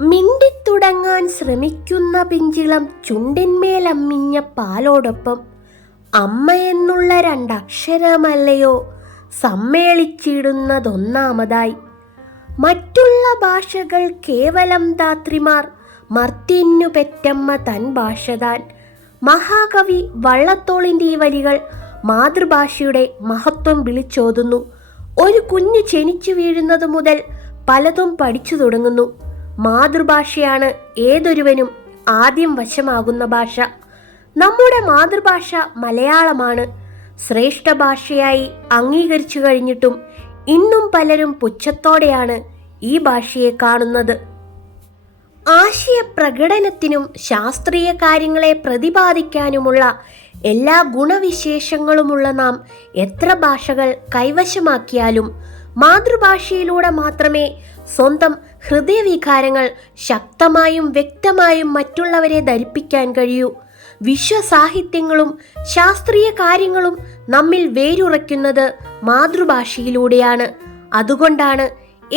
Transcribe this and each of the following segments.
മിണ്ടിത്തുടങ്ങാൻ ശ്രമിക്കുന്ന പിഞ്ചിളം ചുണ്ടിന്മേലമ്മിഞ്ഞ പാലോടൊപ്പം അമ്മയെന്നുള്ള രണ്ടക്ഷരമല്ലയോ സമ്മേളിച്ചിടുന്നതൊന്നാമതായി. മറ്റുള്ള ഭാഷകൾ കേവലം ധാത്രിമാർ, മർത്യന്നു പെറ്റമ്മ തൻ ഭാഷ താൻ. മഹാകവി വള്ളത്തോളിൻ്റെ ഈ വരികൾ മാതൃഭാഷയുടെ മഹത്വം വിളിച്ചോതുന്നു. ഒരു കുഞ്ഞു ജനിച്ചു വീഴുന്നത് മുതൽ പലതും പഠിച്ചു തുടങ്ങുന്നു. മാതൃഭാഷയാണ് ഏതൊരുവനും ആദ്യം വശമാകുന്ന ഭാഷ. നമ്മുടെ മാതൃഭാഷ മലയാളമാണ്. ശ്രേഷ്ഠ ഭാഷയായി അംഗീകരിച്ചു കഴിഞ്ഞിട്ടും ഇന്നും പലരും പുച്ഛത്തോടെയാണ് ഈ ഭാഷയെ കാണുന്നത്. ആശയപ്രകടനത്തിനും ശാസ്ത്രീയ കാര്യങ്ങളെ പ്രതിപാദിക്കാനുമുള്ള എല്ലാ ഗുണവിശേഷങ്ങളുമുള്ള നാം എത്ര ഭാഷകൾ കൈവശമാക്കിയാലും മാതൃഭാഷയിലൂടെ മാത്രമേ സ്വന്തം ഹൃദയവികാരങ്ങൾ ശക്തമായും വ്യക്തമായും മറ്റുള്ളവരെ ധരിപ്പിക്കാൻ കഴിയൂ. വിശ്വസാഹിത്യങ്ങളും ശാസ്ത്രീയ കാര്യങ്ങളും നമ്മിൽ വേരുറയ്ക്കുന്നത് മാതൃഭാഷയിലൂടെയാണ്. അതുകൊണ്ടാണ്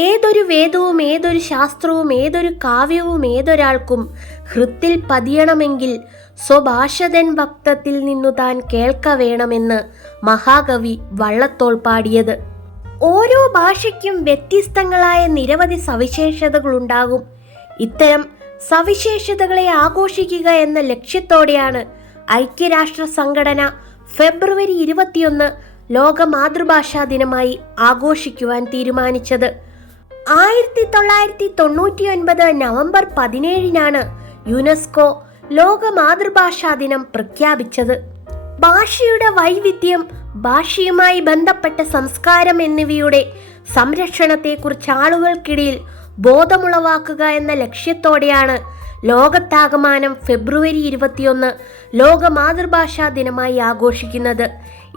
ഏതൊരു വേദവും ഏതൊരു ശാസ്ത്രവും ഏതൊരു കാവ്യവും ഏതൊരാൾക്കും ഹൃത്തിൽ പതിയണമെങ്കിൽ സ്വഭാഷതൻ വക്തത്തിൽ നിന്നു താൻ കേൾക്ക വേണമെന്ന് മഹാകവി വള്ളത്തോൾ പാടിയത്. ഓരോ ഭാഷയ്ക്കും വ്യത്യസ്തങ്ങളായ നിരവധി സവിശേഷതകളുണ്ടാകും. ഇത്തരം സവിശേഷതകളെ ആഘോഷിക്കുക എന്ന ലക്ഷ്യത്തോടെയാണ് ഐക്യരാഷ്ട്ര സംഘടന ഫെബ്രുവരി 21 ലോക മാതൃഭാഷാ ദിനമായി ആഘോഷിക്കുവാൻ തീരുമാനിച്ചത്. 1999 നവംബർ 17 യുനെസ്കോ ലോക മാതൃഭാഷാ ദിനം പ്രഖ്യാപിച്ചത്. ഭാഷയുടെ വൈവിധ്യം, ഭാഷയുമായി ബന്ധപ്പെട്ട സംസ്കാരം എന്നിവയുടെ സംരക്ഷണത്തെക്കുറിച്ച് ആളുകൾക്കിടയിൽ ബോധമുളവാക്കുക എന്ന ലക്ഷ്യത്തോടെയാണ് ലോകത്താകമാനം ഫെബ്രുവരി 21 ലോക മാതൃഭാഷാ ദിനമായി ആഘോഷിക്കുന്നത്.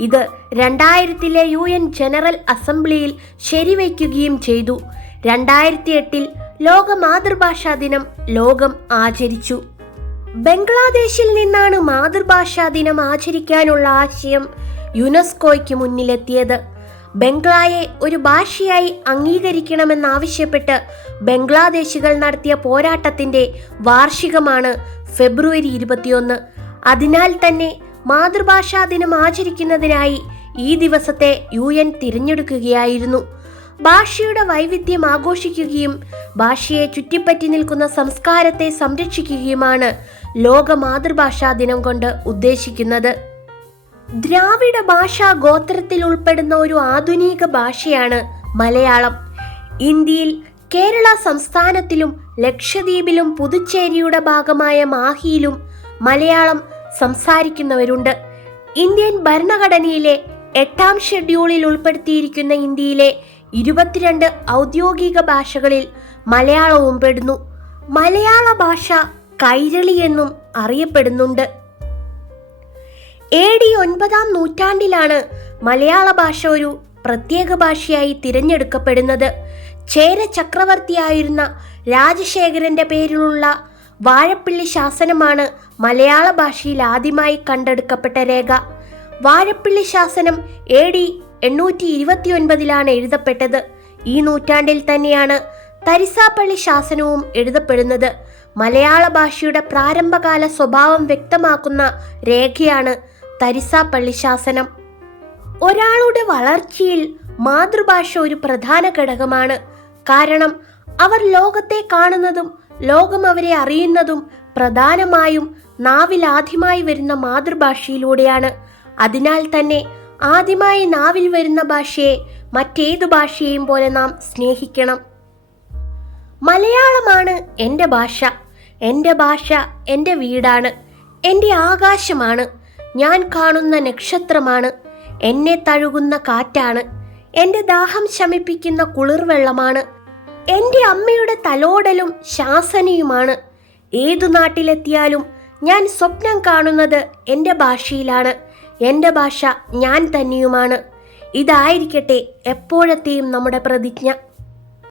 ഇത് 2000 UN ജനറൽ അസംബ്ലിയിൽ ശരിവയ്ക്കുകയും ചെയ്തു. 2008 ലോക മാതൃഭാഷാ ദിനം ലോകം ആചരിച്ചു. ബംഗ്ലാദേശിൽ നിന്നാണ് മാതൃഭാഷാ ദിനം ആചരിക്കാനുള്ള ആശയം യുനെസ്കോയ്ക്ക് മുന്നിലെത്തിയത്. ബംഗ്ലായെ ഒരു ഭാഷയായി അംഗീകരിക്കണമെന്നാവശ്യപ്പെട്ട് ബംഗ്ലാദേശികൾ നടത്തിയ പോരാട്ടത്തിന്റെ വാർഷികമാണ് ഫെബ്രുവരി 21. അതിനാൽ തന്നെ മാതൃഭാഷാ ദിനം ആചരിക്കുന്നതിനായി ഈ ദിവസത്തെ UN തിരഞ്ഞെടുക്കുകയായിരുന്നു. ഭാഷയുടെ വൈവിധ്യം ആഘോഷിക്കുകയും ഭാഷയെ ചുറ്റിപ്പറ്റി നിൽക്കുന്ന സംസ്കാരത്തെ സംരക്ഷിക്കുകയുമാണ് ലോക മാതൃഭാഷാ ദിനം കൊണ്ട് ഉദ്ദേശിക്കുന്നത്. ദ്രാവിഡ ഭാഷാ ഗോത്രത്തിൽ ഉൾപ്പെടുന്ന ഒരു ആധുനിക ഭാഷയാണ് മലയാളം. ഇന്ത്യയിൽ കേരള സംസ്ഥാനത്തിലും ലക്ഷദ്വീപിലും പുതുച്ചേരിയുടെ ഭാഗമായ മാഹിയിലും മലയാളം സംസാരിക്കുന്നവരുണ്ട്. ഇന്ത്യൻ ഭരണഘടനയിലെ 8ാം ഷെഡ്യൂളിൽ ഉൾപ്പെടുത്തിയിരിക്കുന്ന ഇന്ത്യയിലെ 22 ഔദ്യോഗിക ഭാഷകളിൽ മലയാളവും പെടുന്നു. മലയാള ഭാഷ കൈരളി എന്നും അറിയപ്പെടുന്നുണ്ട്. AD 9ാം നൂറ്റാണ്ടിലാണ് മലയാള ഭാഷ ഒരു പ്രത്യേക ഭാഷയായി തിരഞ്ഞെടുക്കപ്പെടുന്നത്. ചേര ചക്രവർത്തിയായിരുന്ന രാജശേഖരന്റെ പേരിലുള്ള വാഴപ്പിള്ളി ശാസനമാണ് മലയാള ഭാഷയിൽ ആദ്യമായി കണ്ടെടുക്കപ്പെട്ട രേഖ. വാഴപ്പിള്ളി ശാസനം AD 829 എഴുതപ്പെട്ടത്. ഈ നൂറ്റാണ്ടിൽ തന്നെയാണ് തരിസാപ്പള്ളി ശാസനവും എഴുതപ്പെടുന്നത്. മലയാള ഭാഷയുടെ പ്രാരംഭകാല സ്വഭാവം വ്യക്തമാക്കുന്ന രേഖയാണ് തരിസാപ്പള്ളി ശാസനം. ഒരാളുടെ വളർച്ചയിൽ മാതൃഭാഷ ഒരു പ്രധാന ഘടകമാണ്. കാരണം അവർ ലോകത്തെ കാണുന്നതും ലോകം അവരെ അറിയുന്നതും പ്രധാനമായും നാവിൽ ആദ്യമായി വരുന്ന മാതൃഭാഷയിലൂടെയാണ്. അതിനാൽ തന്നെ ആദ്യമായി നാവിൽ വരുന്ന ഭാഷയെ മറ്റേതു ഭാഷയെയും പോലെ നാം സ്നേഹിക്കണം. മലയാളമാണ് എൻ്റെ ഭാഷ. എൻ്റെ ഭാഷ എൻ്റെ വീടാണ്, എൻ്റെ ആകാശമാണ്, ഞാൻ കാണുന്ന നക്ഷത്രമാണ്, എന്നെ തഴുകുന്ന കാറ്റാണ്, എൻ്റെ ദാഹം ശമിപ്പിക്കുന്ന കുളിർവെള്ളമാണ്, എൻ്റെ അമ്മയുടെ തലോടലും ശാസനയുമാണ്. ഏതു നാട്ടിലെത്തിയാലും ഞാൻ സ്വപ്നം കാണുന്നത് എൻ്റെ ഭാഷയിലാണ്. എൻ്റെ ഭാഷ ഞാൻ തന്നെയുമാണ്. ഇതായിരിക്കട്ടെ എപ്പോഴത്തെയും നമ്മുടെ പ്രതിജ്ഞ.